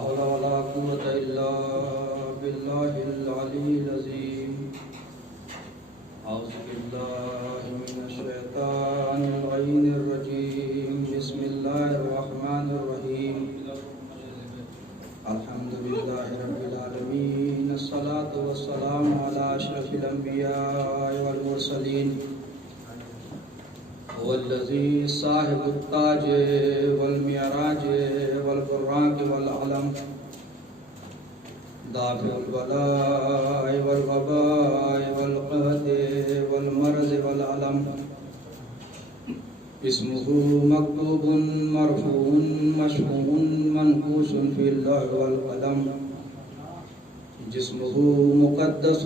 حول ولا قوة إلا بالله العلي العظيم أعوذ بالله من الشيطان اللعين الرجيم بسم الله الرحمن الرحيم الحمد لله رب العالمين الصلاة والسلام على أشرف الأنبياء والمرسلين هو الذي صاحب التاج والمعراج والبراق والعلم دافع البلاء والوباء والقهد والمرض والألم اسمه مكتوب مرفوع مشفوع منقوش في اللوح والقلم جسمه مقدس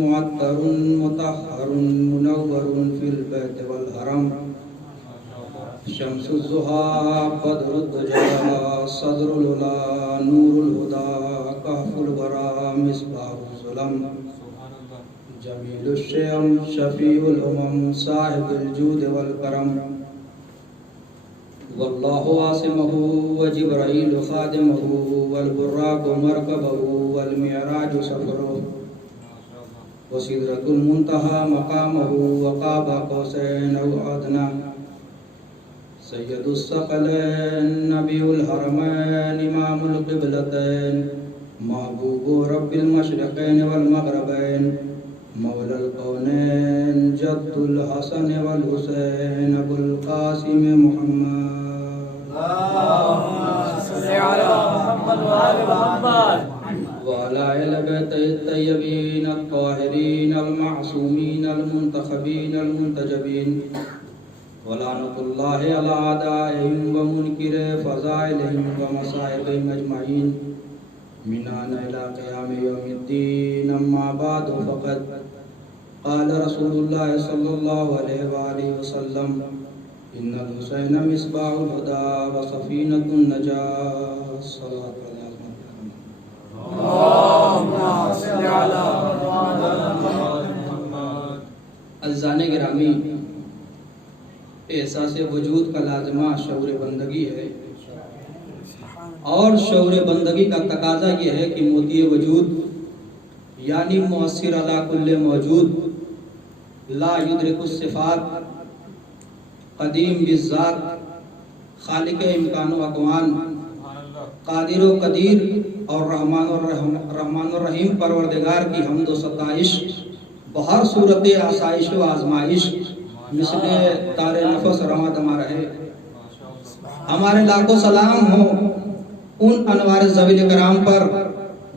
معطر مطهر منور في البيت والحرم شمس الضحى قدر الدجى صدر العلا نور الهدى كهف الورى مصباح الظلم جميل الشيم شفيع الأمم صاحب الجود والكرم والله عاصمه وجبرائيل خادمه والبراق مركبه والمعراج سفره وسدرة المنتهى مقامه وقاب قوسين أو أدنى سيد الثقلين نبي الحرمين إمام القبلتين محبوب رب المشرقين والمغربين مولى الكونين جد الحسن والحسين أبو القاسم محمد اللهم صل على محمد وآل محمد وعلى آل بيت الطيبين الطاهرين المعصومين المنتخبين المنتجبين ولعنة الله على أعدائهم ومنكر فضائلهم ومصائبهم أجمعين من آن إلى قيام يوم الدين أما بعد فقد قال رسول الله صلى الله عليه وآله وسلم إن الحسين مصباح الهدى وسفينة النجاة صلاة اللهم صل على محمد عزیزان گرامی، احساس وجود کا لازمہ شعور بندگی ہے، اور شعور بندگی کا تقاضا یہ ہے کہ موتی وجود یعنی مؤثر علی کل موجود لا یدرک الصفات قدیم بالذات خالق امکان و اکوان قادر و قدیر اور رحمان الرحیم پروردگار کی حمد و ستائش بہر صورت آسائش و آزمائش مثل تار نفس رواں دما رہے۔ ہمارے لاکھوں سلام ہوں ان انوار ذویل کرام پر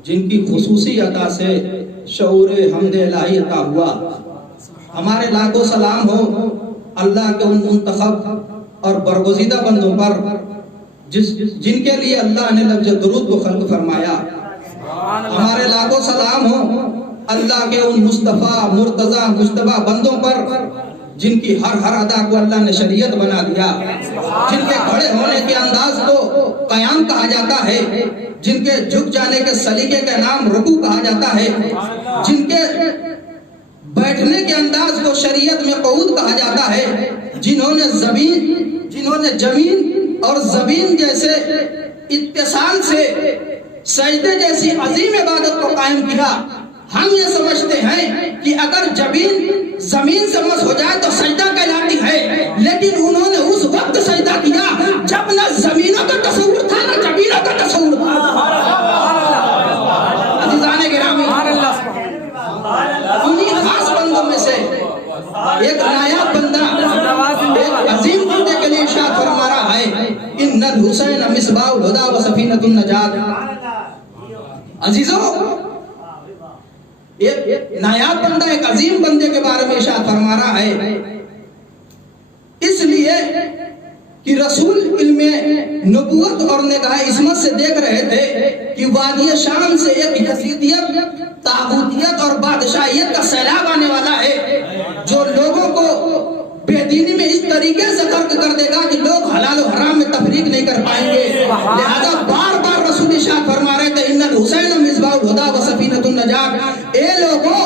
جن کی خصوصی عطا سے شعور حمد الہی عطا ہوا۔ ہمارے لاکھوں سلام ہو اللہ کے ان منتخب اور برگزیدہ بندوں پر جن کے لیے اللہ نے لفظ درود کو خلق فرمایا۔ ہمارے لاکھوں سلام ہو اللہ کے ان مصطفیٰ مرتضیٰ مجتبی بندوں پر جن کی ہر ادا کو اللہ نے شریعت بنا دیا، جن کے کھڑے ہونے کے انداز کو قیام کہا جاتا ہے، جن کے جھک جانے کے سلیقے کا نام رکوع کہا جاتا ہے، جن کے بیٹھنے کے انداز کو شریعت میں قعود کہا جاتا ہے، جنہوں نے زمین اور زبین جیسے اتصال سے سجدے جیسی عظیم عبادت کو قائم کیا۔ ہم یہ سمجھتے ہیں کہ اگر زمین سے مس ہو جائے تو سجدہ کہلاتی ہے، لیکن انہوں نے اس وقت سجدہ کیا جب نہ زمینوں کا تصور تھا نہ زمینوں کا تصور تھا۔ عزیزان گرامی، انہی خاص بندوں میں سے ایک نایاب بندہ ایک عظیم بندے کے لیے ارشاد فرما رہا ہے ان الحسین مصباح الہدی و سفینۃ النجات۔ عزیزوں، ایک نایاب بندہ ایک عظیم بندے کے بارے میں ارشاد فرما رہا ہے، اس لیے کہ رسول علم نبوت اور نگاہ عصمت سے دیکھ رہے تھے کہ وادی شام سے ایک یزیدیت، طاغوتیت اور بادشاہیت کا سیلاب آنے والا ہے جو لوگوں کو بے دینی میں اس طریقے سے غرق کر دے گا کہ لوگ حلال و حرام میں تفریق نہیں کر پائیں گے۔ لہذا بار بار رسول ارشاد فرما رہے تھے ان الحسین مصباح الہدی و سفینۃ النجات، اے لوگوں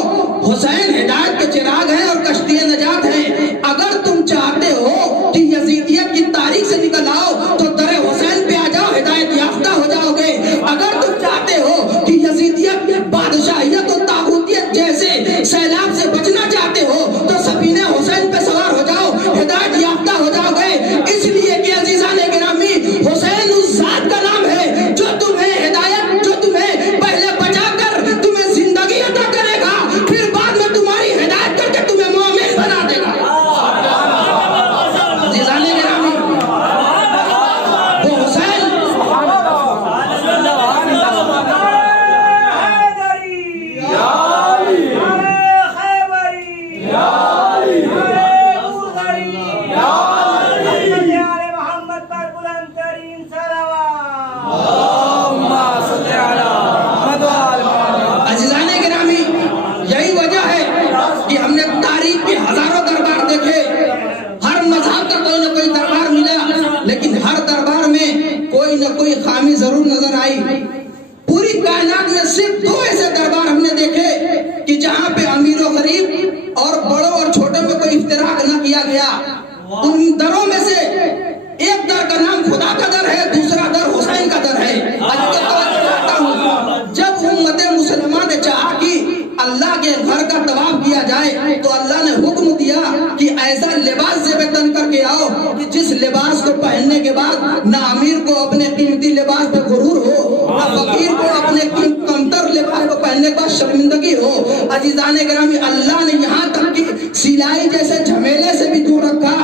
حسین ہدایت کے چراغ ہیں اور کشتی نجات ہیں۔ اگر تم چاہتے ہو کہ یزیدیت کی تاریخ سے نکل آؤ تو در حسین پہ آ جاؤ، ہدایت یافتہ ہو جاؤ گے۔ اگر गया। उन दरों में से एक दर का नाम खुदा का दर है, दूसरा दर हुसैन का दर है। जब उम्मत मुसलमान ने चाहा कि अल्लाह के घर का तवाफ किया जाए तो अल्लाह ने हुक्म दिया कि ऐसा लिबास ज़ेब तन करके आओ कि जिस लिबास को पहनने के बाद ना अमीर को अपने कीमती लिबास पे गुरूर हो, ना फकीर को अपने कमतर लिबास को पहनने के बाद शर्मिंदगी हो। अजीज़ाने गिरामी, अल्लाह ने यहाँ तक कि सिलाई जैसे झमेले से भी दूर रखा।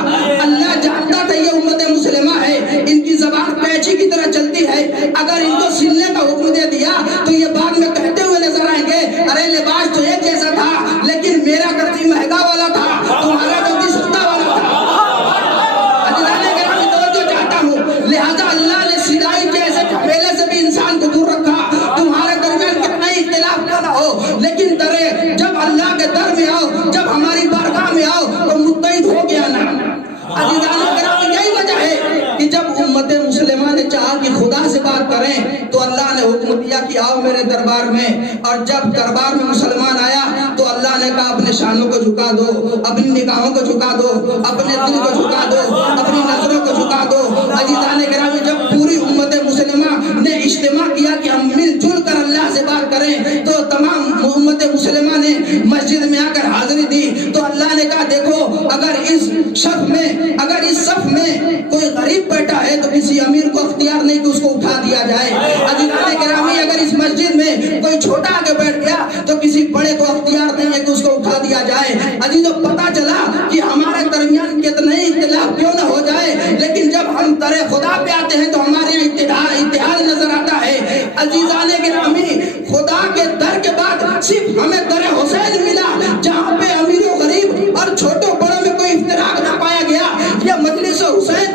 अल्लाह जानता था ये उम्मत मुस्लिमा है, इनकी ज़बान कैंची की तरह चलती है, अगर इनको सिलने का हुक्म दे दिया तो ये बाद में कहते हुए नजर आएंगे, अरे लिबास तो एक जैसा था लेकिन मेरा गर्दी महंगा वाला था, तुम्हारा गर्दी सस्ता वाला था। अजीज़ाने गिरामी, तवज्जो चाहता हूँ, लिहाजा अल्लाह ने सिलाई जैसे झमेले से भी इंसान को दूर रखा। तुम्हारे दरमियान कितना ही इख्तिलाफ क्यों ना हो, लेकिन दरे जब अल्लाह के दर में आओ, जब हमारी बारगाह में आओ तो मुत्तहिद हो गया ना। अजीज़ाने गिरामी, यही वजह है कि जब उम्मत मुसलिमा ने चाहा कि खुदा से बात करें तो अल्लाह ने हुक्म दिया कि आओ मेरे दरबार में। और जब दरबार में मुसलमान आया तो अल्लाह ने कहा अपने शानों को झुका दो, अपनी निगाहों को झुका दो, अपने दिल को झुका दो, अपनी नजरों को झुका दो। अजीज़ाने गिरामी, जब पूरी उम्मत मुसलिमा ने इज्तिमा किया कि हम मिलजुल कर अल्लाह से बात करें तो तमाम उम्मत मुसलिमा ने मस्जिद में आकर हाजिरी दी। तो अल्लाह ने कहा देखो, अगर इस सफ में कोई गरीब बैठा है तो किसी अमीर को अख्तियार नहीं कि उसको उठा दिया जाए। अजीज़ाने गिरामी, अगर इस मस्जिद में कोई छोटा आके बैठ गया तो किसी बड़े को अख्तियार नहीं है कि उसको उठा दिया जाए। अजीजों, पता चला कि हमारे दरमियान कितने ही इख्तिलाफ क्यों न हो जाए, लेकिन जब हम दरे खुदा पे आते हैं तो हमारे इत्तेहाद नजर आता है। अजीज़ाने गिरामी, खुदा के दर के बाद सिर्फ हमें दरे हुसैन मिला, जहाँ पे अमीरों गरीब और छोटों बड़ों में कोई इफ्तिराक न पाया गया। यह मजलिस हुसैन,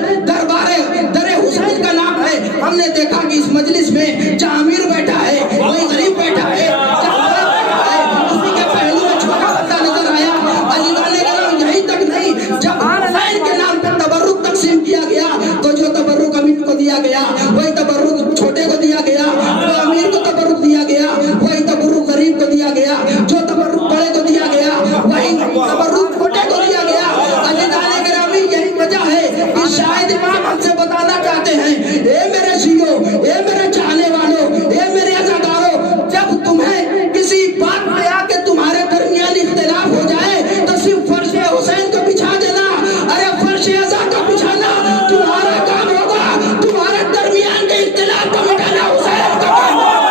दरे हुसैन का नाम है। हमने देखा कि इस मजलिस में जहाँ अमीर बैठा है वही गरीब बैठा है, जहाँ बड़ा बैठा है उसी के पहलू में छोटा बच्चा नजर आया। अजीज़ाने गिरामी, यही तक नहीं, जब हुसैन के नाम पर तबर्रुक तकसीम किया गया तो जो तबर्रुक अमीर को दिया गया वही तबर्रुक छोटे को दिया गया, जो अमीर को तबर्रुक दिया गया वही तबर्रुक गरीब को दिया गया, जो तबर्रुक बड़े को दिया गया वही तबर्रुक छोटे को दिया गया। अजीज़ाने गिरामी, यही वजह है कि शायद इमाम हमसे बताना चाहते हैं, ए मेरे शियो, ए मेरे चाहने वालों, ए मेरे अज़ादारों, जब तुम्हें किसी बात पे आके तुम्हारे दरमियान इख्तिलाफ हो जाए तो सिर्फ फर्श हुसैन को बिछा देना। अरे फर्श अज़ा का बिछाना तुम्हारा काम होगा, तुम्हारे दरमियान के इख्तिलाफ को मिटाना हुसैन का काम होगा।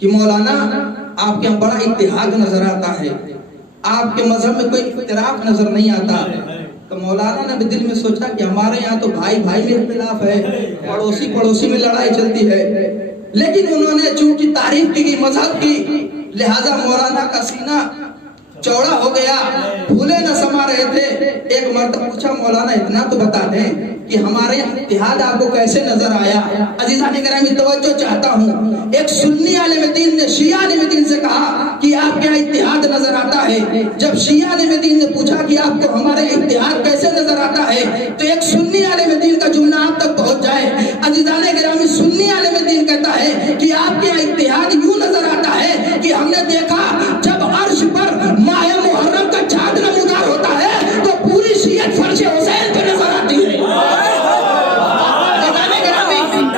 कि मौलाना आपके यहाँ बड़ा इत्तेहाद नजर आता है, आपके मजहब में कोई इख्तिलाफ नजर नहीं आता। तो मौलाना ने भी दिल में सोचा कि हमारे यहाँ तो भाई भाई में इख्तिलाफ है, पड़ोसी पड़ोसी में लड़ाई चलती है, लेकिन उन्होंने चूंकि तारीफ की गई मजहब की, लिहाजा मौलाना का सीना चौड़ा हो गया, फूले न समा रहे थे। एक मर्तबा पूछा, मौलाना इतना तो बता दें कि हमारे इत्तेहाद आपको कैसे नजर आया। अजीज़ाने गिरामी, तवज्जो चाहता हूँ, एक सुन्नी आलिम दीन ने शिया आलिम दीन से कहा कि आपके यहाँ इत्तेहाद नजर आता है। जब शिया आलिम दीन ने पूछा कि आपको हमारे इत्तेहाद कैसे नजर आता है तो एक सुन्नी आलिम दीन का जुमला आप तक पहुंच जाए। अजीज़ाने गिरामी, सुन्नी आलिम दीन कहता है कि आपके यहाँ इत्तेहाद यूं नजर आता है कि हमने देखा जब अर्श पर माह मुहर्रम का चाँद नमूदार होता है तो पूरी शियत फर्श हुसैन पे नजर आती है।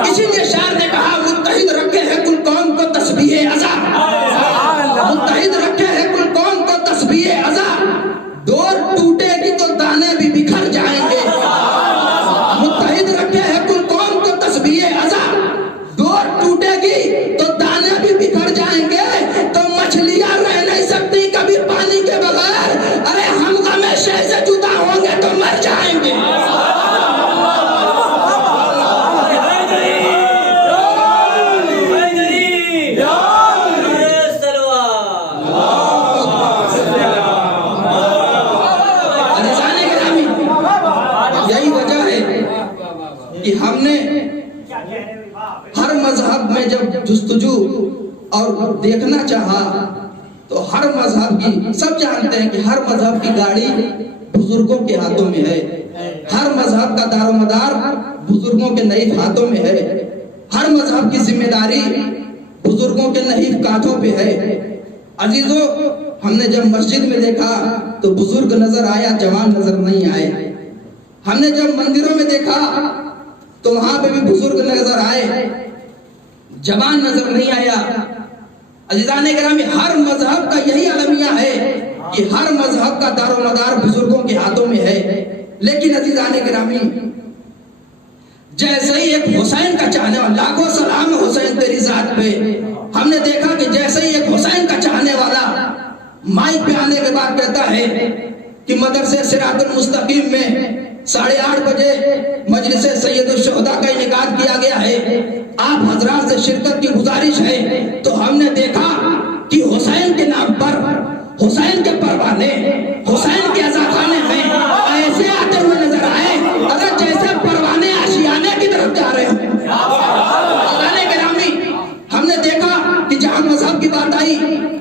इसीलिए शायर ने कहा, मुत्तहिद रखे हैं कुल कौम को तस्बीह अज़ा, मुत्तहिद रखे हैं कुल कौम को तस्बीह अज़ा, डोर टूटेगी तो दाने भी बिखर जाएंगे। कि हमने हर मजहब में जब जुस्तजू और देखना चाहा तो हर मजहब की, सब जानते हैं कि हर मजहब की गाड़ी बुजुर्गों के हाथों में है, हर मजहब का दारोमदार बुजुर्गों के नईफ हाथों में है, हर मजहब की जिम्मेदारी बुजुर्गों के नईफ कांधों पे है। अजीजों, हमने जब मस्जिद में देखा तो बुजुर्ग नजर आया, जवान नजर नहीं आए। हमने जब मंदिरों में देखा तो वहां पे भी बुजुर्ग नजर आए, जवान नजर नहीं आया। अजीजाने गिरामी, हर मजहब का यही अलमिया है कि हर मजहब का दारोमदार बुजुर्गों के हाथों में है। लेकिन अजीजाने गिरामी, जैसे ही एक हुसैन का चाहने वाला, लाखों सलाम हुसैन तेरी जात पे, हमने देखा कि जैसे ही एक हुसैन का चाहने वाला माइक पे आने के बाद कहता है कि मदरसे सिरातुल मुस्तकीम में 8:30 बजे मजलिस सैयदुल शुहदा का इनेकाद किया गया है, आप हजरात से शिरकत की गुजारिश है। तो हमने देखा कि हुसैन के नाम पर, हुसैन के परवाने, हुसैन के अज़ाखाने में ऐसे आते हुए नजर आए अगर जैसे परवाने आशियाने की तरफ जा रहे हो। हमने देखा कि जहां मजहब की बात आई,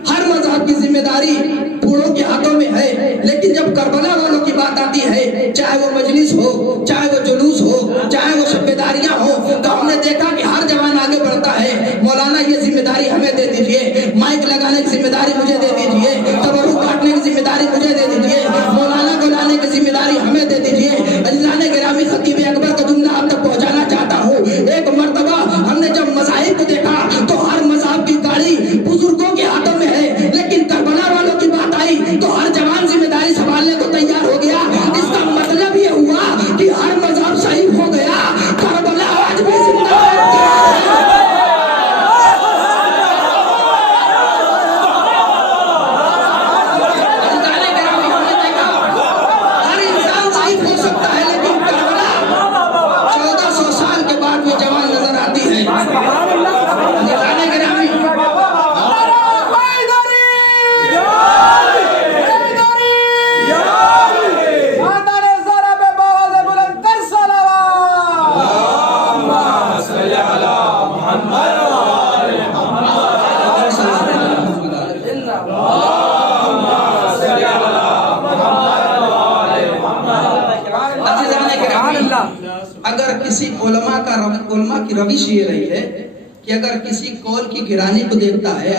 हर मजहब की जिम्मेदारी बूढ़ों के हाथों में है। लेकिन जब करबला वालों की बात आती है, चाहे वो मजलिस हो, चाहे वो जुलूस हो, चाहे वो शब्बेदारियां हो, तो हमने देखा कि हर जवान आगे बढ़ता है। मौलाना ये जिम्मेदारी हमें दे दीजिए, माइक लगाने की जिम्मेदारी मुझे दे दीजिए, तबरुक काटने की जिम्मेदारी मुझे दे दीजिए, मौलाना को लाने की जिम्मेदारी हमें दे दीजिए। अज़ीज़ाने गिरामी, खतीब अकबर का जुमला आप तक पहुंचाना चाहता हूँ। एक मर्तबा हमने जब मज़ाहिब को देखा तो हर मज़हब की गाड़ी बुजुर्गों के हाथों में है, लेकिन करबला वालों की बात आई तो हर जवान जिम्मेदारी संभालने को तैयार हो गया। इसका मतलब ये हुआ कि हर मजहब शहीद हो गया, करबला आज भी जिंदा है। हर इंसान शहीद हो सकता है, लेकिन करबला 1400 साल के बाद भी जवान नजर आती है। अगर किसी उलमा की रविश ये रही है कि अगर किसी कौल की गिरानी को देखता है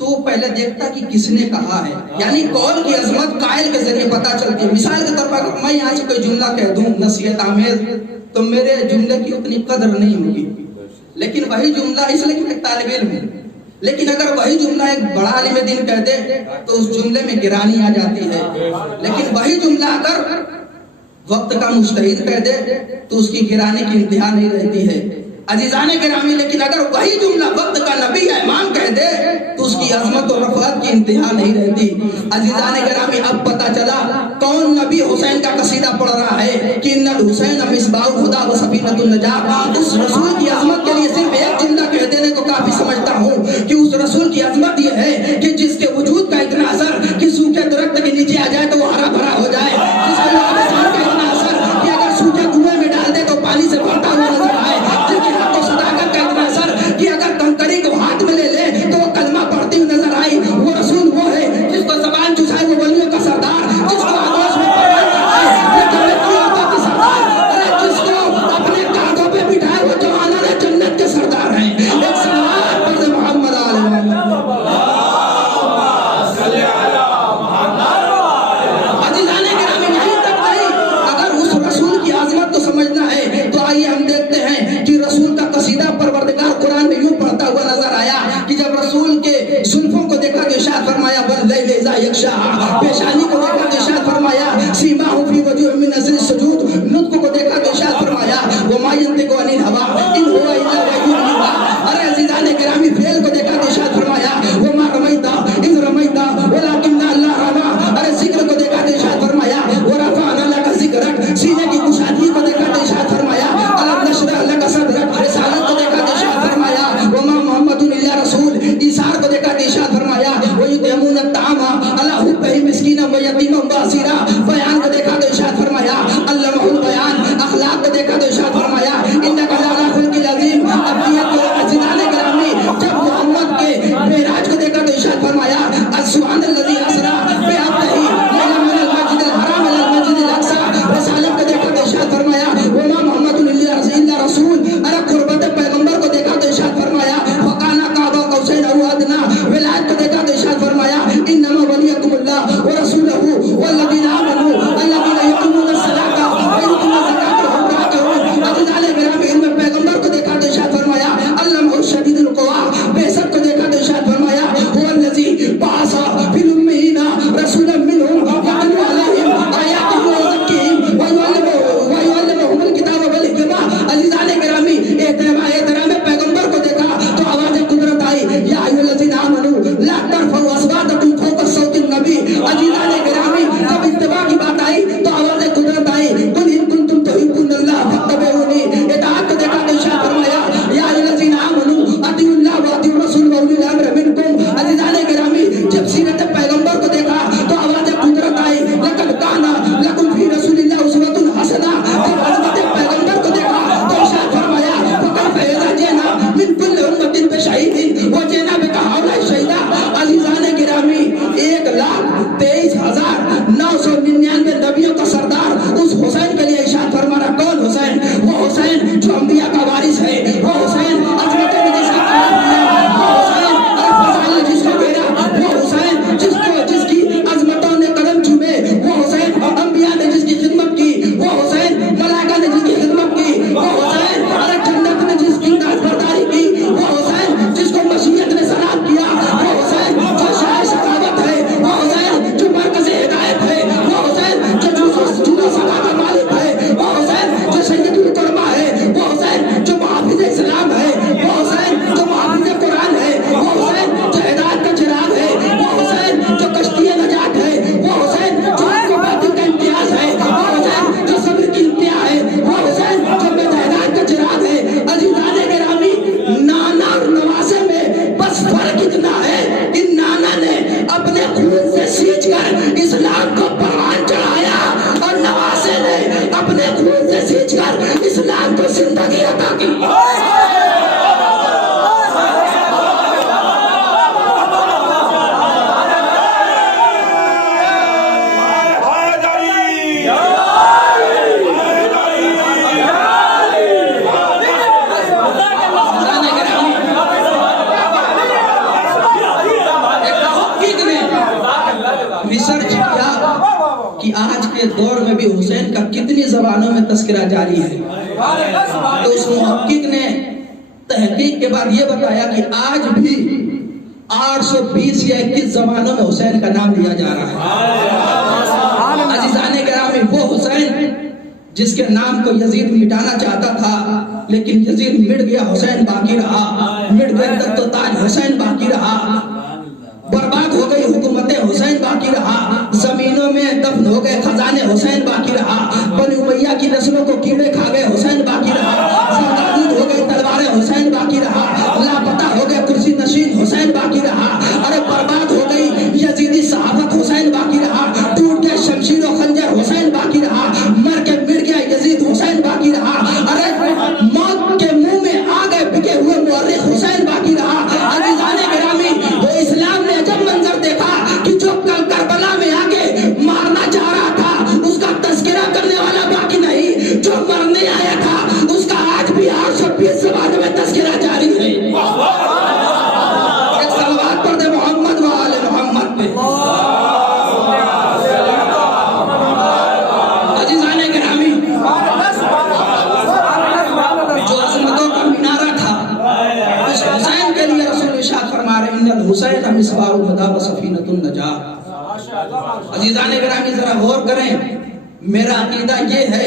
तो पहले देखता कि किसने कहा है, यानी कौल की अजमत कायल के जरिए पता चलती है। मिसाल के तौर पर अगर मैं यहाँ से कोई जुमला कह दूं नसीहत आमेज, तो मेरे जुमले की उतनी कदर नहीं होगी। लेकिन वही जुमला, इसलिए कि मैं तालिब इल्म हूं, लेकिन अगर वही जुमला एक बड़ा आलिम दीन कह दे तो उस जुमले में गिरानी आ जाती है। लेकिन वही जुमला अगर वक्त का मुज्तहिद कह दे तो उसकी गिराने की इंतहा नहीं रहती है। अजीजाने गिरामी, लेकिन अगर वही जुमला वक्त का नबी या इमाम कह दे तो उसकी अजमत और रफ़अत की इंतहा नहीं रहती। अजीजाने गिरामी, अब पता चला कौन नबी हुसैन का कसीदा पढ़ रहा है कि इन्नल हुसैन मिस्बाहुल हुदा व सफीनतुन नजात। उस रसूल की अजमत के लिए सिर्फ एक जुमला कह देने को काफी समझता हूँ कि उस रसूल की अजमत ये है कि जिसके वजूद का इतना असर कि सूखे दरख्त के नीचे आ जाए तो वो हरा भरा हो जाए, जिसके का इतना असर कि अगर सूखे कुएं में डाल दे तो पानी से भरता हुआ नजर आए, जिनकी हाथों सदाकत का इतना असर कि अगर कंकड़ी को हाथ में ले ले तो वो कलमा पढ़ती हुई नजर आई। वो रसूल वो है जिसको जबान चुसाए वो वलियों का सरदार, जिसको आगोश में जिसको अपने कांधों पे बिठाए वो जवाना ने जन्नत के सरदार हैं। एक सलात पर मोहम्मद समझना है तो आइए हम देखते हैं कि रसूल का कसीदा परवरदिगार कुरान में यूं पढ़ता हुआ नजर आया कि जब रसूल के जुल्फों को देखा तो इरशाद फरमाया वल्लैल इज़ा यग़शा, पेशानी को देखा तो इरशाद फरमाया सीमाहुम फी वजूहिहिम मिन अज़री सुजूद, नुत्क़ को देखा तो इरशाद फरमाया वमा यंतिक़ु अनिल हवा इन हुवा इल्ला वह्युन युहा। अरे अज़ीज़ाने गिरामी, फेल को देखा तो इरशाद फरमाया वमा रमैता इज़ रमैता वलाकिन्ना अल्लाह रमा। अरे जिक्र को देखा तो इरशाद फरमाया व रफ़अना लका ज़िक्रक, सीने की कुशादगी को देखा तो इरशाद फरमाया अलम नशरह लका सदरक। रिसालत को देखा तो इरशाद फरमाया वमा मुहम्मदुन इल्ला रसूल। ईसार को देखा तो इरशाद फरमाया व युतिमून अत-ताअमा अला हुब्बिही دور میں بھی حسین کا کتنی زبانوں میں تذکرہ جاری ہے. تو اس محقق نے تحقیق کے بعد یہ بتایا کہ آج بھی 820 یا 21 زبانوں میں حسین کا نام لیا جا رہا ہے. عزیزان گرامی، وہ حسین جس کے نام کو یزید مٹانا چاہتا تھا لیکن یزید مٹ گیا، حسین باقی رہا. مٹ گئے تخت و تاج، حسین باقی رہا. برباد ہو گئی حکومت، حسین باقی رہا. زمینوں میں دفن ہو گئے خزانے، حسین باقی رہا. بنی امیہ کی نسلوں کو کیڑے کھا گئے، حسین باقی رہا. زنگادود ہو گئی تلواریں، حسین باقی رہا. لاپتہ ہو گئے کرسی نشین، حسین باقی رہا. ارے برباد ہو گئی یزیدی صحافت، حسین باقی رہا. ٹوٹ گئے شمشیر و خنجر، حسین باقی رہا. مر کے مٹ گیا یزید، حسین باقی رہا. ارے موت کے منہ میں آ گئے بکے ہوئے مورخ، حسین باقی رہا. عزیزان گرامی، وہ اسلام نے جب منظر دیکھا کہ جو کل کربلا میں آگے مارنا چاہ رہا تھا اس کا تذکرہ کرنے والا باقی نہیں، جو مرنے آیا تھا اس کا آج بھی 820 زبانوں میں تذکرہ جاری ہے. ایک صلوات پڑھ دے محمد و آل محمد پہ. عزیزان گرامی، جو عظمتوں کا مینارہ تھا اس حسین کے لیے رسول ارشاد فرما رہے ہیں ان الحسین مصباح الہدی و سفینۃ النجاۃ. عزیزان گرامی ذرا غور کریں، میرا عقیدہ یہ ہے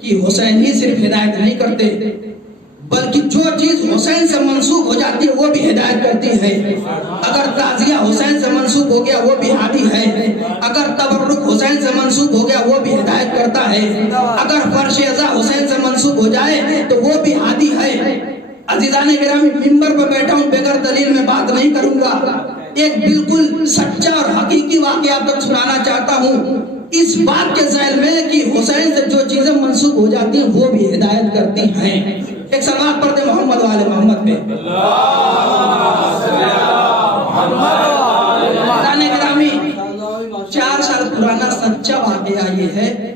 کہ حسین ہی صرف ہدایت نہیں کرتے بلکہ جو چیز حسین سے منسوب ہو جاتی ہے وہ بھی ہدایت کرتی ہے. اگر تعزیہ حسین سے منسوب ہو گیا وہ بھی ہادی ہے. اگر تبرک حسین سے منسوب ہو گیا وہ بھی ہدایت کرتا ہے. اگر فرش ازا حسین سے منسوب ہو جائے تو وہ بھی ہادی ہے. عزیزان گرامی، منبر پر بیٹھا ہوں، بغیر دلیل میں بات نہیں کروں گا. ایک بالکل سچا اور حقیقی واقعہ آپ تک سنانا چاہتا ہوں، اس بات کے ذیل میں کہ حسین سے جو چیزیں منسوب ہو جاتی ہیں وہ بھی ہدایت کرتی ہیں. ایک صلوات پڑھ دے محمد والے محمد پہ. عزیزان گرامی، 4 سال پرانا سچا واقعہ یہ ہے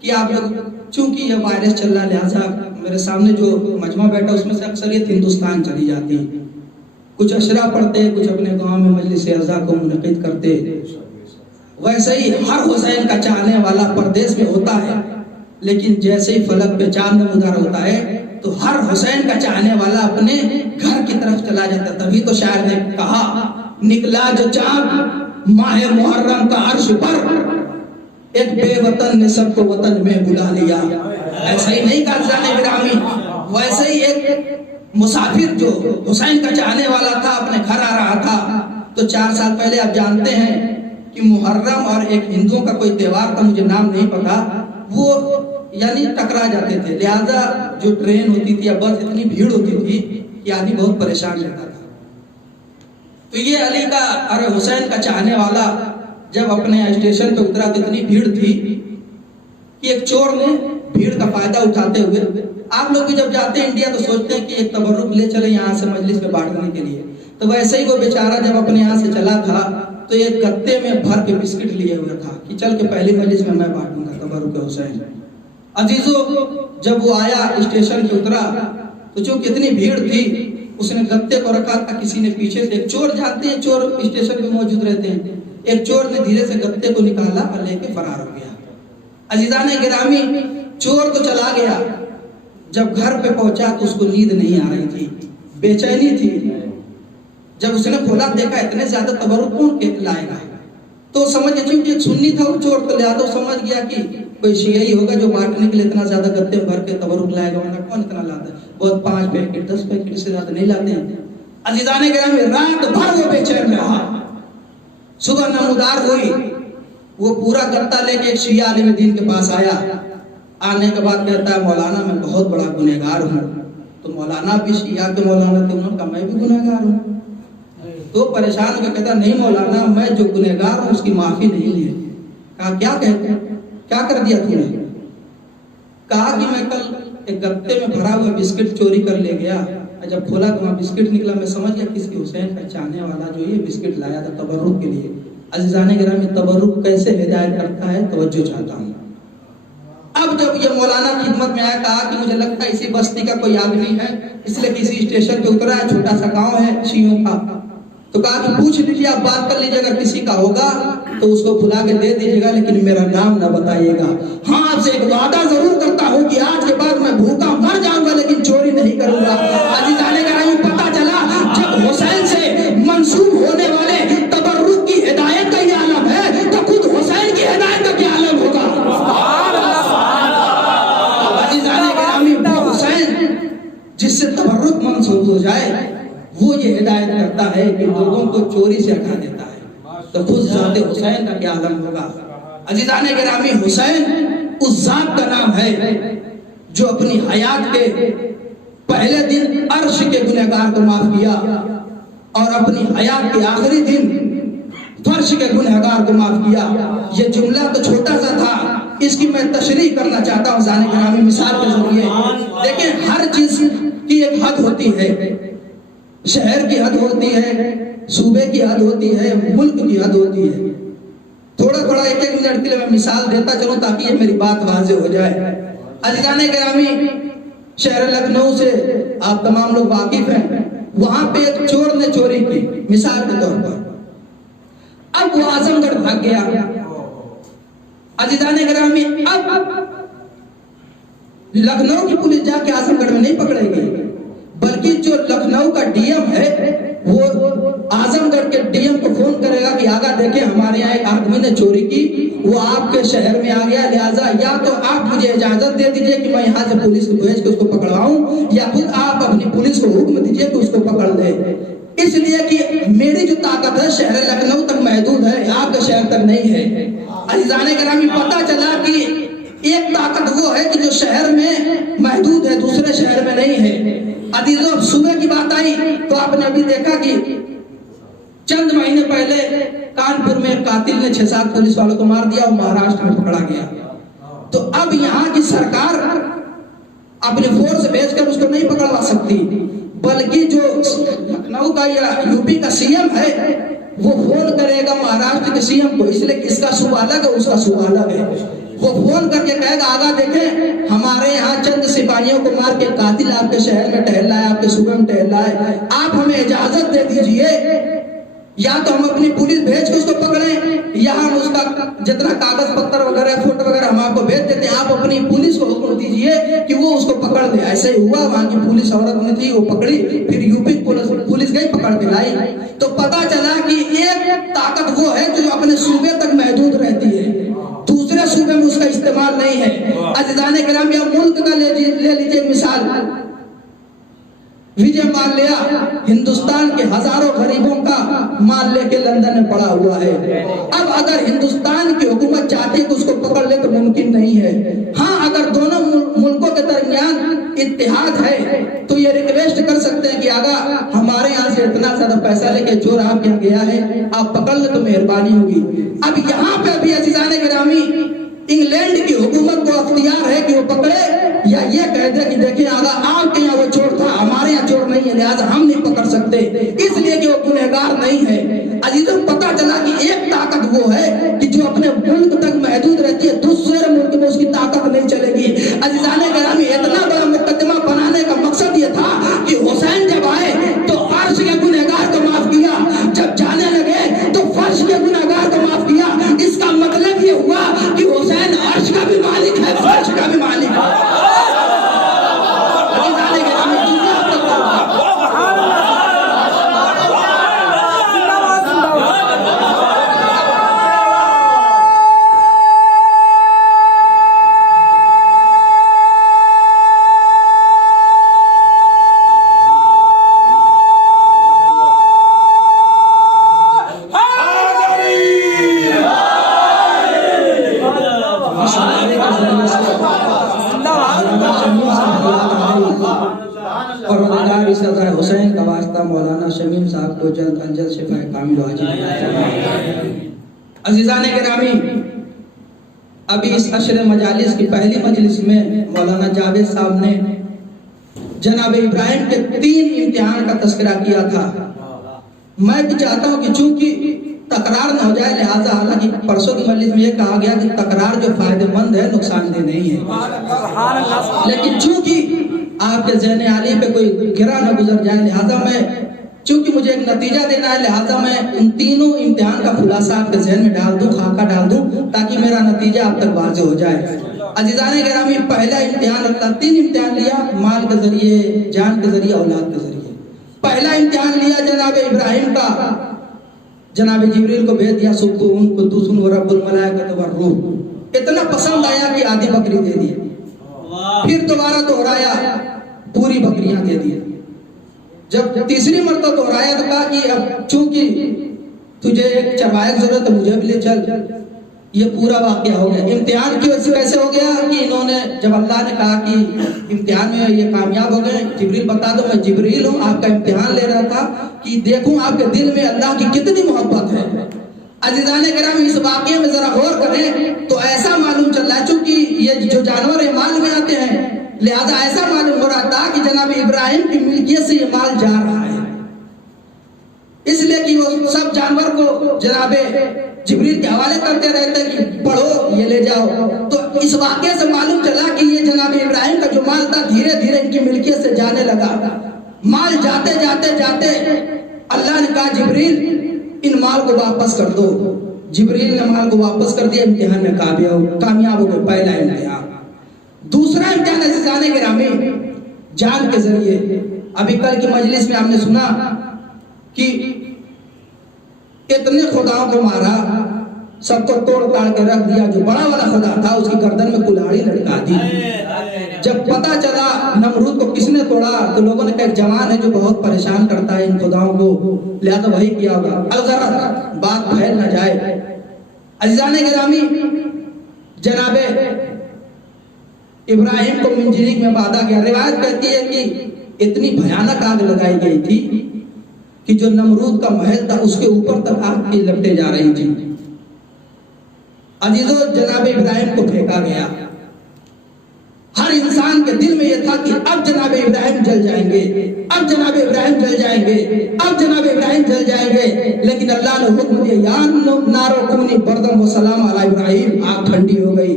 کہ آپ لوگ، چونکہ یہ وائرس چل رہا لہٰذا میرے سامنے جو مجمع بیٹھا اس میں سے اکثریت ہندوستان چلی جاتی. کچھ اشرا پڑھتے، کچھ اپنے گاؤں میں مجلس اعزا کو منعقد کرتے. ویسے ہی ہر حسین کا چاہنے والا پردیس میں ہوتا ہے، لیکن جیسے ہی فلک پہ چاند نمودار ہوتا ہے تو ہر حسین کا چاہنے والا اپنے گھر کی طرف چلا جاتا ہے. تبھی تو شاعر نے کہا نکلا جو چاند ماہ محرم کا عرش پر، ایک بے وطن نے سب کو وطن میں بلا لیا. ایسا ہی نہیں کہا عزیزان گرامی، ویسے ہی ایک مسافر جو حسین کا چاہنے والا تھا اپنے گھر آ رہا تھا تو 4 سال پہلے آپ جانتے ہیں کہ محرم اور ایک ہندوؤں کا کوئی تہوار تھا، مجھے نام نہیں پتا، وہ یعنی ٹکرا جاتے تھے. لہذا جو ٹرین ہوتی تھی یا بس اتنی بھیڑ ہوتی تھی کہ آدمی بہت پریشان رہتا تھا. تو یہ علی کا اور حسین کا چاہنے والا جب اپنے اسٹیشن پہ اترا تو اتنی بھیڑ تھی کہ ایک چور نے بھیڑ کا فائدہ اٹھاتے ہوئے، آپ لوگ بھی جب جاتے ہیں انڈیا تو سوچتے ہیں کہ ایک تبرک لے چلے یہاں سے مجلس میں بانٹنے کے لیے، تو ویسے ہی وہ بیچارہ جب اپنے یہاں سے چلا تھا تو ایک گتے میں بھر کے بسکٹ لیے ہوئے تھا کہ چل کے پہلی مجلس میں بانٹوں گا تبرک حسین. عزیزو، جب وہ آیا اسٹیشن پہ اترا تو چونکہ اتنی بھیڑ تھی اس نے گتے کو رکھا تھا، کسی نے پیچھے سے، ایک چور، جانتے ہیں چور اسٹیشن پہ موجود رہتے ہیں، ایک چور نے دھیرے سے گتے کو نکالا اور لے کے فرار ہو گیا. عزیزان گرامی، چور تو چلا گیا، جب گھر پہ پہنچا تو اس کو نیند نہیں آ رہی تھی، بے چینی تھی. جب اس نے کھولا دیکھا اتنے زیادہ تبرک کون لائے گا، تو سمجھ گیا، چونکہ ایک سنی تھا وہ چور، تو لہٰذا سمجھ گیا کہ کوئی شیعی ہوگا جو بانٹنے کے لیے اتنا زیادہ گتے بھر کے تبرک لائے گا، ورنہ کون اتنا لاتا ہے، بہت 5 پیکٹ 10 پیکٹ سے زیادہ نہیں لاتے ہیں. عزیزان گرامی، رات بھر وہ بے چین رہا. صبح نمودار ہوئی، وہ پورا گتا لے کے ایک شیعہ عالم دین کے پاس آیا. آنے کے بعد کہتا ہے مولانا میں بہت بڑا گنہگار ہوں. تو مولانا بھی شیعہ کے مولانا تھے، انہوں نے کہا میں بھی گنہگار ہوں. تو پریشان ہو کے کہتا نہیں مولانا، میں جو گنہگار ہوں اس کی معافی نہیں لی. کہا کیا کہتے ہیں، کیا کر دیا تم نے؟ کہا کہ میں کل ایک گتے میں بھرا ہوا بسکٹ چوری کر لے گیا، جب کھولا تو وہاں بسکٹ نکلا، میں سمجھ گیا کس کی، حسین کا چاہنے والا جو یہ بسکٹ لایا تھا تبرک کے لیے. عزیزان گرامی، تبرک کیسے ہدایت کرتا ہے، توجہ چاہتا ہوں. اب جب یہ مولانا خدمت میں آیا، کہا کہ مجھے لگتا ہے اسی بستی کا کوئی آدمی ہے، اس لیے کسی اسٹیشن پہ اترا ہے، چھوٹا سا گاؤں ہے شیعوں کا. تو کہا کہ پوچھ لیجیے، آپ بات کر لیجیے، اگر کسی کا ہوگا तो उसको बुला के दे दीजिएगा, लेकिन मेरा नाम ना बताइएगा। हाँ, आपसे एक वादा जरूर करता हूँ कि आज के बाद मैं भूखा मर जाऊंगा लेकिन चोरी नहीं करूंगा। अजीजाने करामी, पता चला जब हुसैन से मंसूब होने वाले तबर्रुक की हिदायत का ये आलम है, तो खुद हुसैन की हिदायत का क्या आलम होगा। अजीजाने करामी, हुसैन जिससे तबर्रुक मंसूब हो जाए वो ये हिदायत करता है कि लोगों को चोरी से हटा देता है, तो खुद ज़ात हुसैन का क्या आलम होगा। अजीजाने गिरामी, हुसैन उस ज़ात का नाम है जो अपनी हयात के पहले दिन अर्श के गुनहगार को माफ किया और अपनी हयात के आखिरी दिन फर्श के गुनहगार को माफ किया। ये जुमला तो छोटा सा था, इसकी मैं तशरीह करना चाहता हूँ ज़ाने गिरामी मिसाल के जरिए। देखिए, हर चीज की एक हद होती है, शहर की हद होती है, सूबे की हद होती है, मुल्क की हद होती है। थोड़ा थोड़ा एक एक मिनट के लिए मैं मिसाल देता चलूं ताकि ये मेरी बात वाज़ेह हो जाए। अज़ीज़ाने गिरामी, शहर लखनऊ से आप तमाम लोग वाकिफ हैं। वहां पे एक चोर ने चोरी की, मिसाल के तौर पर। अब वो आजमगढ़ भाग गया। अज़ीज़ाने गिरामी, अब लखनऊ की पुलिस जाके आजमगढ़ में नहीं पकड़ेगी, बल्कि जो लखनऊ का डीएम है वो आजमगढ़ के डीएम को फोन करेगा कि आगा देखें, हमारे यहाँ एक आदमी ने चोरी की, वो आपके शहर में आ गया, लिहाजा या तो आप मुझे इजाजत दे दीजिए कि मैं यहाँ से पुलिस को भेज के उसको पकड़वाऊं, या खुद आप अपनी पुलिस को हुक्म दीजिए कि उसको पकड़ ले। इसलिए कि मेरी जो ताकत है शहर लखनऊ तक महदूद है, आपके शहर तक नहीं है। अज़ीज़ाने गिरामी, पता चला कि एक ताकत वो है कि जो शहर में महदूद है, दूसरे शहर में नहीं है। अजीजों, सुबह की बात आई तो आपने अभी देखा कि चंद महीने पहले कानपुर में कातिल ने 6-7 पुलिस वालों को मार दिया और महाराष्ट्र में पकड़ा गया। तो अब यहाँ की सरकार अपनी फोर्स भेजकर उसको नहीं पकड़वा सकती, बल्कि जो लखनऊ का या यूपी का सीएम है वो फोन करेगा महाराष्ट्र के सीएम को, इसलिए इसका सूबा अलग है, उसका सूबा अलग है। वो फोन करके कहेगा, आगा देखें, हमारे यहाँ चंद सिपाहियों को मार के कातिल आपके शहर में टहल रहा है, आपके सूबे में टहल रहा है, आप हमें इजाजत दे दीजिए, या तो हम अपनी पुलिस भेज के उसको पकड़ें, या हम उसका जितना कागज पत्तर वगैरह फोटो वगैरह हम आपको भेज देते हैं, आप अपनी पुलिस को हुक्म दीजिए कि वो उसको पकड़ ले। ऐसे ही हुआ, वहां की पुलिस औरत ने थी, वो पकड़ी, फिर यूपी पुलिस गई पकड़ के लाई। तो पता चला कि एक ताकत वो है जो अपने सूबे तक महदूद रहती है, दूसरे सूबे में उसका इस्तेमाल नहीं है। अज़ीज़ाने गिरामी, अब मुल्क का ले लीजिए मिसाल, विजय माल्या हिंदुस्तान के हजारों गरीबों का माल लेके लंदन में पड़ा हुआ है। अब अगर हिंदुस्तान की हुकूमत चाहती है कि उसको पकड़ ले तो मुमकिन नहीं है। हाँ, अगर दोनों मुल्कों के दरमियान इत्तेहाद है तो ये रिक्वेस्ट कर सकते हैं कि आगा हमारे यहाँ से इतना ज्यादा पैसा लेके चोर आप यहाँ गया है, आप पकड़ ले तो मेहरबानी होगी। अब यहाँ पे अभी अज़ीज़ाने गिरामी, इंग्लैंड की हुकूमत को अख्तियार है कि वो पकड़े या ये कह दे कि देखिए आगा आपके यहाँ वो चोर था, हमारे यहाँ चोर नहीं है, लिहाजा हम नहीं पकड़ सकते, इसलिए कि वो गुनहगार नहीं है। अजीजों, पता चला कि एक ताकत वो है कि जो अपने मुल्क तक महदूद रहती है, दूसरे मुल्क में उसकी ताकत नहीं चलेगी। अज़ीज़ाने गिरामी, इतना बड़ा मुकदमा बनाने का मकसद ये था कि हुसैन जब आए तो अर्श के गुनहगार को माफ किया, जब जाने लगे तो फर्श के गुनहगार को माफ किया। इसका मतलब ये हुआ कि हुसैन अर्श का भी मालिक है, फर्श का भी मालिक है। हुसैन का वास्ता मौलाना शमीम साहब को जल्द अज जल्द शिफा कामिल वाजिब। अज़ीज़ाने गिरामी, अभी इस अशर मजालिस की पहली मजलिस में मौलाना जावेद साहब ने जनाब इब्राहिम के 3 इम्तिहान का तस्करा किया था। मैं भी चाहता हूँ कि चूंकि तकरार न हो जाए, लिहाजा, हालांकि परसों की मजलिस में यह कहा गया कि तकरार जो फायदेमंद है नुकसानदेह नहीं है, लेकिन चूंकि आपके ज़हन आली पे कोई गिरा न गुजर जाए, लिहाजा मैं चूंकि मुझे एक नतीजा देना है, लिहाजा मैं उन तीनों इम्तिहान का खुलासा आपके जहन में डाल दूं, खाका डाल दूं, ताकि मेरा नतीजा आप तक वाज़ेह हो जाए। अजीज़ान गिरामी, पहला इम्तिहान अल्लाह 3 इम्तिहान लिया, माल के जरिए, जान के जरिए, औलाद के जरिए। पहला इम्तिहान लिया जनाब इब्राहिम का, जनाब जिब्रील को भेज दिया, सुब्बुहुन कुद्दूसुन व रब्बुल मलाइकति वर रूह। इतना पसंद आया कि आधी बकरी दे दी। फिर दोबारा दोहराया, पूरी बकरियां दे दी। जब तीसरी मरतबा दोहराया तो कहा कि अब चूंकि तुझे एक चरवाहे की जरूरत है, मुझे भी ले चल। ये पूरा वाकया हो गया। इम्तिहान की वजह से कैसे हो गया कि इन्होंने, जब अल्लाह ने कहा कि इम्तिहान में ये कामयाब हो गए, जिब्रील बता दो मैं जिब्रील हूँ, आपका इम्तिहान ले रहा था कि देखूं आपके दिल में अल्लाह की कितनी मोहब्बत है। अज़ीज़ान किराम, इस वाकये में जरा गौर करें तो ऐसा मालूम चल रहा है, चूंकि ये जो जानवर है माल में आते हैं, लिहाजा ऐसा मालूम हो रहा था कि जनाब इब्राहिम की मिल्कियत से ये माल जा रहा है, इसलिए कि वो सब जानवर को जनाबे जिब्रील के हवाले करते रहते कि पढ़ो ये ले जाओ। तो इस वाकये से मालूम चला कि ये जनाब इब्राहिम का जो माल था धीरे धीरे इनकी मिल्कियत से जाने लगा। माल जाते जाते जाते अल्लाह ने कहा जिब्रील इन माल को वापस कर दो। जिब्रील ने माल को वापस कर दिया, इम्तिहान में कामयाब हो गए। पहला इम्तिहान। दूसरा इम्तिहान अज़ीज़ान गिरामी, जान के जरिए। अभी कल की मजलिस में हमने सुना कि इतने खुदाओं को मारा, सबको तोड़ ताड़ के रख दिया। जो बड़ा वाला खुदा था उसकी गर्दन में कुल्हाड़ी लटका दी। जब पता चला नमरूद को किसने तोड़ा तो लोगों ने कहा एक जवान है जो बहुत परेशान करता है इन खुदाओं को, लिहाजा वही किया होगा। अलगरत बात फैल न जाए। अज़ीज़ान गिरामी, जनाबे इब्राहिम को मंजरीक में बांधा गया। रिवायत कहती है कि इतनी भयानक आग लगाई गई थी कि जो नमरूद का महल था उसके ऊपर तक आग की लपटें जा रही थी। अजीजों, जनाब इब्राहिम को फेंका गया। हर इंसान के दिल में यह था कि अब जनाब इब्राहिम जल जाएंगे, अब जनाब इब्राहिम जल जाएंगे, अब जनाब इब्राहिम जल जाएंगे। लेकिन अल्लाह ने हुक्म दिया, या नारो कूनी बर्दम व सलाम अला इब्राहिम। आग ठंडी हो गई।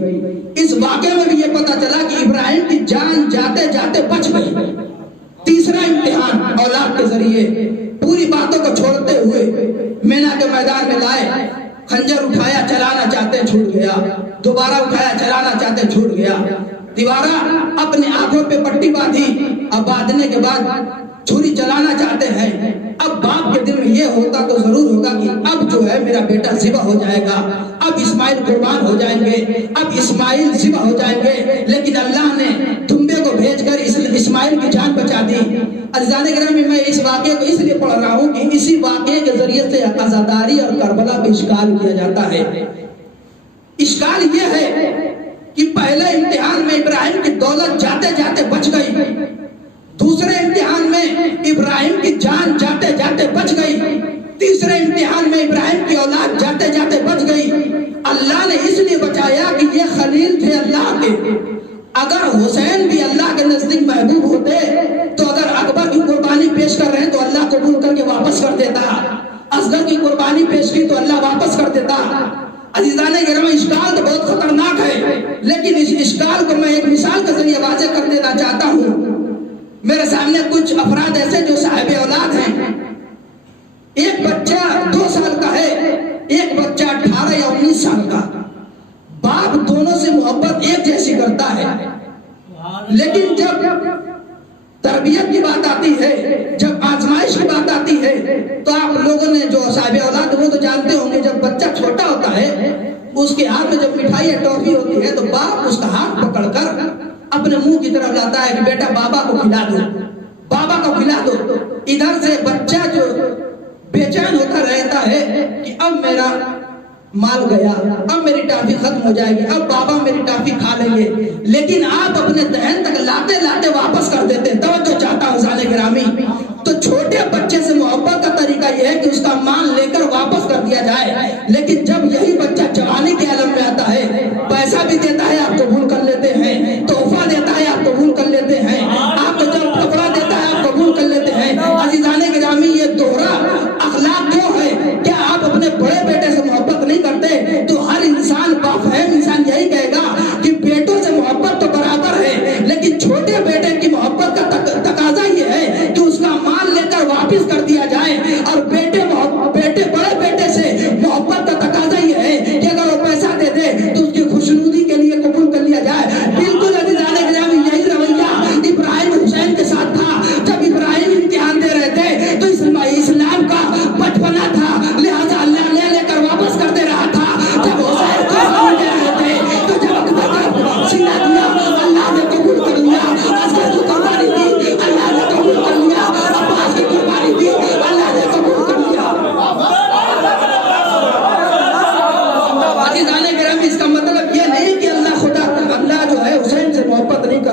इस वाक़े में भी ये पता चला कि इब्राहिम की जान जाते जाते बच गई। तीसरा इम्तिहान औलाद के जरिए। पूरी बातों को छोड़ते हुए मेना के मैदान में लाए, खंजर उठाया, चलाना चाहते छूट गया। दोबारा उठाया, चलाना चाहते छूट गया। दीवारा अपने आंखों पे पट्टी बांधी। अब बांधने के बाद छुरी चलाना चाहते हैं। अब बाप के दिल में ये होता तो जरूर होगा कि अब जो है मेरा बेटा ज़िबा हो जाएगा, अब इस्माइल कुर्बान हो जाएंगे, अब इस्माइल ज़िबा हो जाएंगे। लेकिन अल्लाह ने दुम्बे को भेजकर इस्माइल की जान बचा दी। अज़ीज़ान गिरामी, मैं इस वाक़े को इसलिए पढ़ रहा हूँ कि इसी वाक़े के जरिए से अज़ादारी और करबला पे इश्काल किया जाता है। इश्काल ये है कि पहले इम्तिहान में इब्राहिम की दौलत जाते जाते बच गई। दूसरे इम्तिहान में इब्राहिम की जान जाते जाते बच गई। तीसरे इम्तिहान में इब्राहिम की औलाद जाते जाते बच गई। अल्लाह ने इसलिए बचाया कि ये खलील थे अल्लाह के। अगर हुसैन भी अल्लाह के नजदीक महबूब होते तो अगर अकबर की कुर्बानी पेश कर रहे हैं तो अल्लाह कबूल करके वापस कर देता। असगर की कुर्बानी पेश की तो अल्लाह वापस कर देता। अज़ीज़ान गिरामी, इश्काल तो बहुत खतरनाक है, लेकिन इस इश्काल को मैं एक मिसाल के जरिए वाज़ेह कर देना चाहता हूँ। मेरे सामने कुछ अफराद ऐसे जो साहिब औलाद हैं। एक बच्चा 2 साल का है, एक बच्चा 18 या 19 साल का। बाप दोनों से मोहब्बत एक जैसी करता है, लेकिन जब तरबियत की बात आती है, जब आजमाइश की बात आती है, तो आप लोगों ने जो साहिब औलाद वो तो जानते होंगे, जब बच्चा छोटा होता है उसके हाथ में जब मिठाई या टॉफी होती है तो बाप उसका हाथ पकड़कर अपने मुंह की तरफ लाता है कि बेटा बाबा को खिला दो, बाबा को खिला दो। इधर से बच्चा जो बेचैन होता रहता है कि अब मेरा माल गया, अब मेरी टाफी खत्म हो जाएगी, अब बाबा मेरी टाफी खा लेंगे। लेकिन आप अपने दहन तक लाते लाते वापस कर देते। तवज्जो चाहता हूं ज़ाने गिरामी, तो छोटे बच्चे से मोहब्बत का तरीका यह है कि उसका माल लेकर वापस कर दिया जाए। लेकिन जब यही बच्चा जवानी के आलम में आता है, पैसा भी देता है आप कबूल कर लेते हैं, तोहफा देता है आप कबूल कर लेते हैं, आपको जब कपड़ा देता है आप कबूल कर लेते हैं। अज़ीज़ान गिरामी, ये दोहरा अखलाक क्यों है? क्या आप अपने बड़े बेटे से मोहब्बत नहीं करते? तो हर इंसान, बाफहम इंसान यही कहेगा कि बेटों से मोहब्बत तो बराबर है, लेकिन छोटे बेटे की मोहब्बत का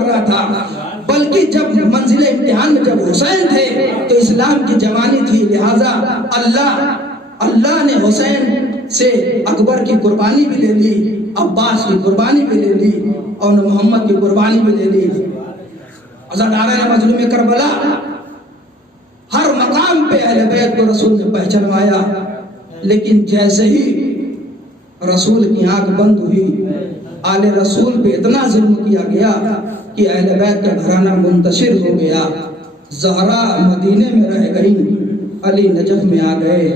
کر رہا تھا، بلکہ جب منزل امتحان میں جب حسین تھے تو اسلام کی جوانی تھی، لہٰذا اللہ نے حسین سے اکبر کی قربانی بھی لے لی، عباس کی قربانی بھی لے لی اور محمد کی قربانی بھی لے لی۔ عزاداران مظلوم کربلا ہر مقام پہ اہل بیت کو رسول نے پہچانوایا، لیکن جیسے ہی رسول کی آنکھ بند ہوئی، آل رسول پہ اتنا ظلم کیا گیا کہ اہل بیت کا گھرانہ منتشر ہو گیا۔ زہرا مدینے میں رہ گئی، علی نجف میں آ گئے،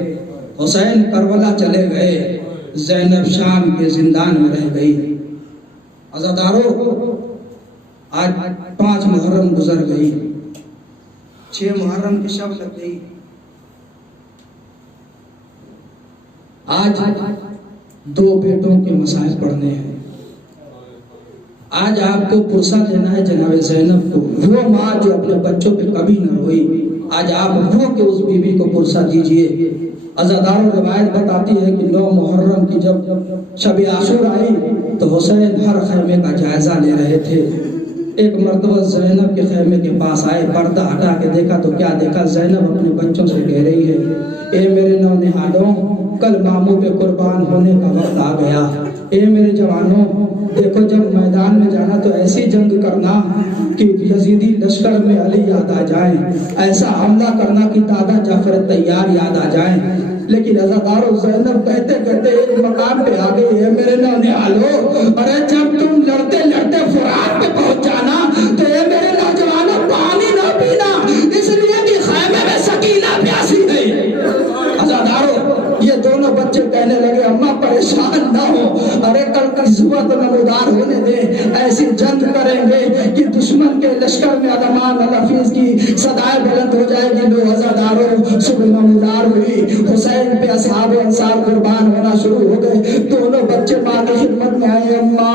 حسین کربلا چلے گئے، زینب شام کے زندان میں رہ گئی۔ عزادارو، آج 5 محرم گزر گئی، 6 محرم کی شب لگ گئی، آج 2 بیٹوں کے مسائل پڑھنے ہیں۔ آج آپ کو پرسہ دینا ہے جناب زینب کو، وہ ماں جو اپنے بچوں پہ کبھی نہ روئی، آج آپ رو کے اس بیوی کو پرسہ دیجئے۔ عزاداروں، روایت بتاتی ہے کہ 9 محرم کی جب شب عاشور آئی تو حسین ہر خیمے کا جائزہ لے رہے تھے۔ ایک مرتبہ زینب کے خیمے کے پاس آئے، پردہ ہٹا کے دیکھا تو کیا دیکھا؟ زینب اپنے بچوں سے کہہ رہی ہے، اے میرے نونہالوں، کل ماموں پہ قربان ہونے کا وقت آ گیا۔ اے میرے جوانوں، دیکھو جب میدان میں جانا تو ایسی جنگ کرنا کہ یزیدی لشکر میں علی یاد آ جائیں، ایسا حملہ کرنا کہ دادا جعفر تیار یاد آ جائیں۔ لیکن عزادارو، زینب کہتے کہتے ایک مقام پہ آ گئی، اے میرے نونہالوں، ارے جب تم لڑتے لڑتے فرات پہ پہنچ جانا تو اے میرے نوجوانوں پانی نہ پینا، اس لیے کہ خیمے میں سکینہ پیاسی ہے۔ عزادارو، یہ دونوں بچے کہنے لگے، اماں پریشان نہ ہو، ارے کل کی صبح تو نمودار ہونے دے، ایسی جنگ کریں گے کہ دشمن کے لشکر میں علمان الحفیظ کی صدائے بلند ہو جائے گی۔ لو عزادارو، صبح نمودار ہوئی، حسین پہ اصحاب و انصار قربان ہونا شروع ہو گئے۔ دونوں بچے ماں کی خدمت میں آئے، اماں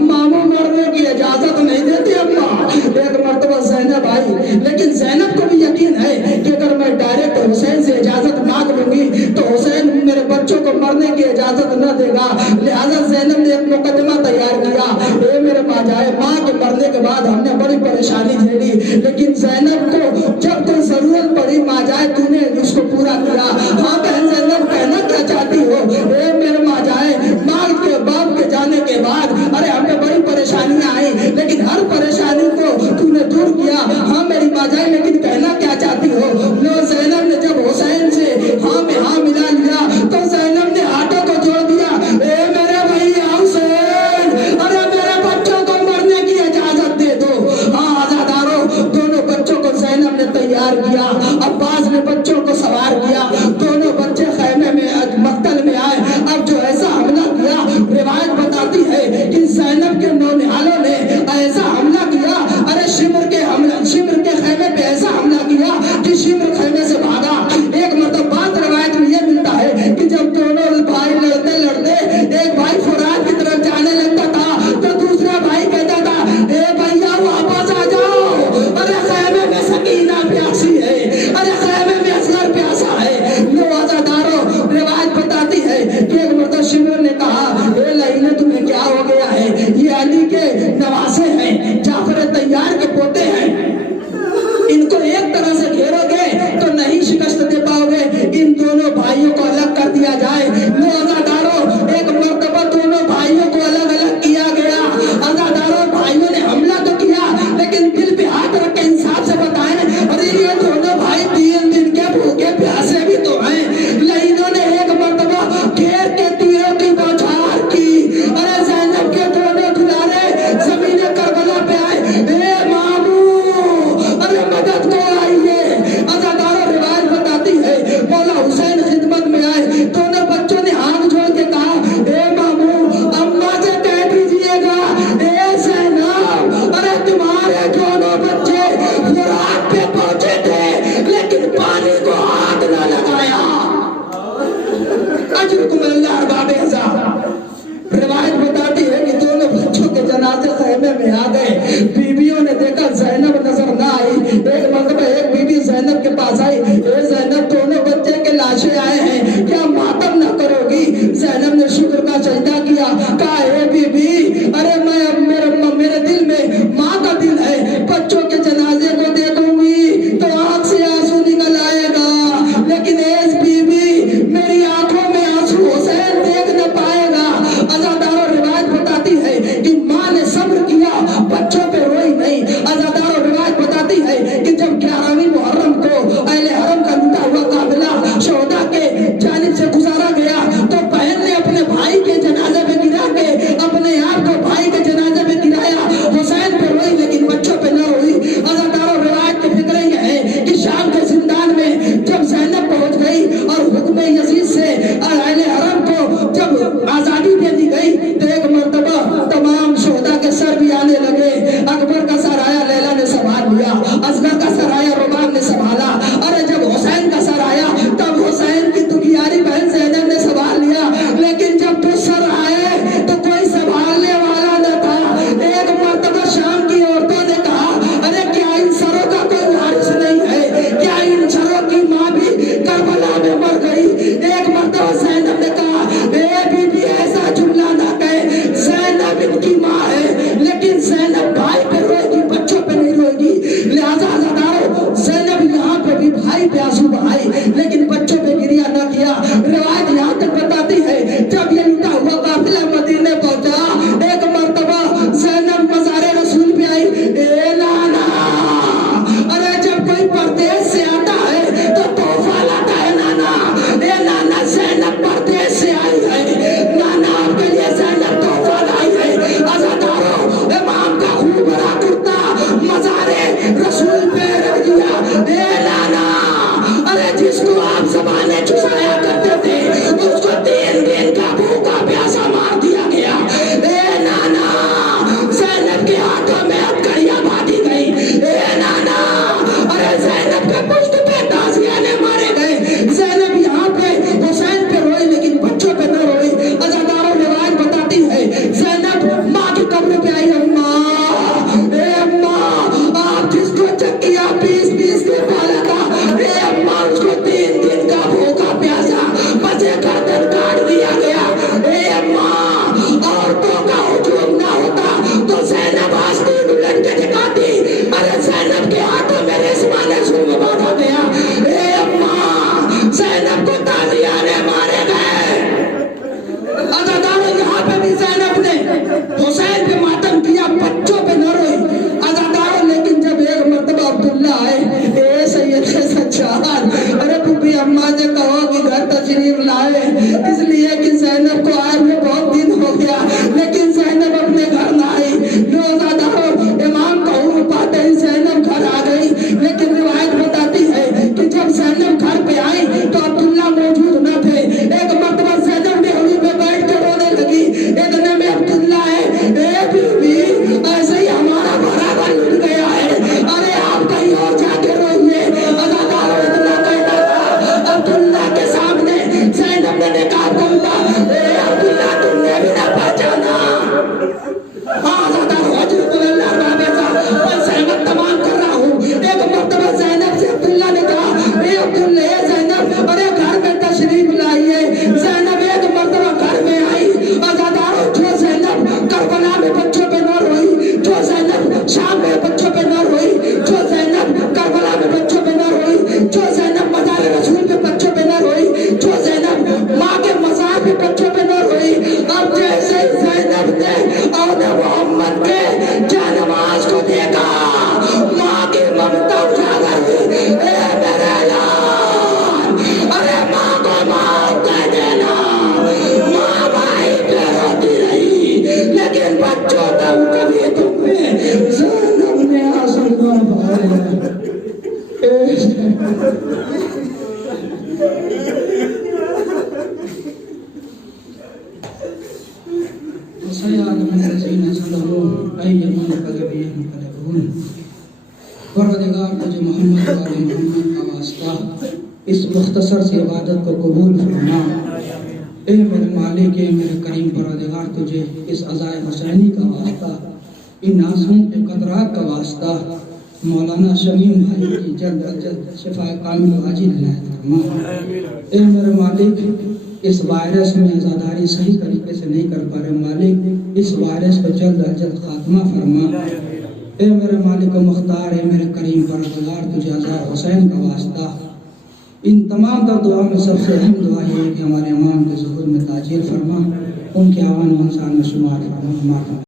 ماموں مرنے کی اجازت نہیں دیتی اماں۔ ایک مرتبہ زینب آئی، لیکن زینب کو بھی یقین ہے کہ اگر میں ڈائریکٹ حسین سے اجازت مانگ لوں گی تو حسین میرے بچوں کو مرنے کی اجازت نہ دے گا، لہٰذا زینب نے ایک مقدمہ تیار کیا، اے میرے ماں جائے، ماں کے مرنے کے بعد ہم نے بڑی پریشانی جھیلی، لیکن زینب کو جب کوئی ضرورت پڑی ماں جائے تو نے اس کو پورا کیا۔ ہاں بہن زینب، کہنا کیا چاہتی ہو؟ اے میرے ماں جائے، ماں کے باپ کے جانے کے بعد ارے ہمیں بڑی پریشانیاں آئیں، لیکن ہر پریشانی کو تو نے دور کیا۔ ہاں میری ماں جائے، لیکن کہنا کیا چاہتی ہو؟ لو زینب نے جب حسین سے ہاں میں ہاں ملا لیا تو زینب نے ہاتھوں کو جوڑ دیا، اے میرے بھائی حسین، ارے میرے بچوں کو مرنے کی اجازت دے دو۔ ہاں عزادارو، دونوں بچوں کو زینب نے تیار کیا، عباس نے بچوں کو سوار کیا، دونوں بچے خیمے میں مقتل میں آئے۔ اب جو ایسا حملہ کیا، روایت بتاتی ہے کہ زینب کے نونہالوں نے ایسا حملہ کیا، ارے شمر کے خیمے پہ ایسا حملہ کیا کہ شمر خیمے سے بھاگا۔ ایک مرتبہ بات روایت میں یہ ملتا ہے کہ جب دونوں بھائی لڑتے لڑتے ایک بھائی فرات کی طرف جانے لگتا تھا تو دوسرا بھائی کہتا تھا، اے بھیا واپس آ جاؤ، ارے خیمے میں سکینہ پیاسی ہے، ارے خیمے میں اصغر پیاسا ہے۔ لو عزادارو، روایت بتاتی ہے کہ ایک مرتبہ شمر نے کہا، اے لعینہ تمہیں کیا ہو گیا ہے؟ یہ علی کے نواسے ہیں، जाने लगे। अकबर का सराया लैला ने संभाल लिया, असगर का सराया रुबाब ने संभाला। अरे जब हुसैन का सर आया तब हुसैन की दुखियारी बहन ज़ैनब ने संभाल लिया। लेकिन जब तो सर आए तो कोई संभालने वाला न था। एक मर्तबा शाम की औरतों ने कहा, अरे क्या इन सरों का कोई वारिस नहीं है? क्या इन सरों की माँ भी करबला में मर गई? एक मर्तबा ज़ैनब ने कहा, ए बीबी ऐसा जुमला ना कहे, ज़ैनब इनकी माँ है, लेकिन ज़ैनब भाई पे रोएगी, बच्चों पे नहीं रोएगी। लिहाजा अज़ादारों, ज़ैनब यहाँ पे भी भाई पे आंसू बहाई, लेकिन बच्चों पे गिरिया न किया। रिवायत यहाँ तक बताती है, जब ये लुटा हुआ काफिला मदीने पहुंचा, एक मर्तबा ज़ैनब मज़ारे रसूल पे आई, ए नाना। अरे जब कोई परदेश से आता है तो तोहफा लाता है नाना। ए नाना, ज़ैनब परदेश से आई है, नाना आपके लिए ज़ैनब तोहफा लाई है। अज़ादारों, इमाम का खूब बड़ा कुर्ता मज़ारे रसूल पे रख दिया। ए नाना, अरे जिसको आप ज़बाने चुसाया करते थे उसको 3 दिन का भूखा प्यासा मार दिया गया। ए नाना, ज़ैनब के हाथों में हथकड़ियाँ बांधी गई। ए नाना, अरे ज़ैनब के पुश्त पे ताज़ियाने मारे गए। ज़ैनब यहाँ पे हुसैन पे रोई, लेकिन बच्चों पे न रोई। अज़ादारों, रिवायत बताती है, ज़ैनब माँ की कब्र पे आई, अम्मा, ए अम्मा, आप जिसको चक्किया पीस के पाला था, ए अम्मा, उसको 3 दिन का भूखा प्यासा बचे गर्दन काट दिया गया। ए अम्मा, औरतों का हुजूम ना होता तो ज़ैनब आस्तीन उलट के दिखाती। अरे ज़ैनब के हाथों में रेशमा ने जुल्म बांधा गया। ए अम्मा, ज़ैनब को ताज़ियाने मारे गए। अज़ादारों, यहाँ पे भी ज़ैनब ने हुसैन पे मातम किया, बच्चों पे न रोई। अज़ादारों, लेकिन जब एक मर्तबा अब्दुल्ला आए, ए सैयद सज्जाद, अरे पुप्पी अम्मा से कहो कि घर तशरीफ लाए, इसलिए कि ज़ैनब को आए हुए बहुत दिन हो गया, लेकिन ज़ैनब अपने घर न आई। लो अज़ादारों, इमाम का हुक्म पाते ही ज़ैनब घर आ गई। लेकिन रिवायत बताती है कि जब ज़ैनब घर पे आई तो अब्दुल्ला मौजूद न थे। एक मर्तबा ज़ैनब ने हौली पे बैठ के रोने लगी। इतने में अब्दुल्ला है, ए बीबी, ऐसे ही हमारा भरा घर लुट गया है, अरे आप कहीं और जाके रोइए। अज़ादारों, इतना कहना था, अब्दुल्ला के सामने ज़ैनब ने निकाब खोला। ए अब्दुल्ला, तुमने भी ना पहचाना? हाँ अज़ादारों, हज़रतुल्लाह बाबेसा, मैं सहमत तमाम कर रहा हूँ। एक मर्तबा ज़ैनब से अब्दुल्ला ने कहा, ए अब्दुल्ला, ए ज़ैनब, अरे घर में तशरीफ लाइए। ज़ैनब एक मर्तबा घर में आई। अज़ादारों, जो ज़ैनब करबला में बच्चों पे न रोई, जो ज़ैनब शाम में बच्चों पे न रोई, जो ज़ैनब करबला में बच्चों पे न रोई, जो ज़ैनब मज़ार रसूल पे बच्चों पे न रोई, जो ज़ैनब माँ के मज़ार पे बच्चों पे न रोई, अब जैसे ज़ैनब ने और मोहम्मद के जानमाज़ को देखा, माँ की ममता उजागर हुई। ए मेरे लाल, अरे माँ को माफ कर देना। माँ भाई पे रोती रही, लेकिन बच्चों तक कभी तुम्हें ज़ैनब ने आंसू न बहाया। परवरदिगार, तुझे मोहम्मद वाले मोहम्मद का वास्ता, इस मुख्तसर सी इबादत को कबूल फरमा। ए मेरे मालिक, ए मेरे करीम परवरदिगार, तुझे इस अज़ाए हुसैनी का वास्ता, इन आंसुओं के कतरात का वास्ता, मौलाना शमीम भाई की जल्द अज जल्द शिफाए कामिल आजिल इनायत फरमा। ए मेरे मालिक, इस वायरस में आज़ादारी सही तरीके से नहीं कर पा रहे मालिक, इस वायरस पर जल्द अज जल्द खात्मा फरमा। ए मेरे मालिक मुख्तार, ए मेरे करीम परवरदिगार, तुझे अज़ाए हुसैन का वास्ता, इन तमाम तर दुआ में सबसे अहम दुआ ये है कि हमारे इमाम के ज़ुहूर में ताजील फरमा, उनके आवान व अंसार में शुमार फरमा।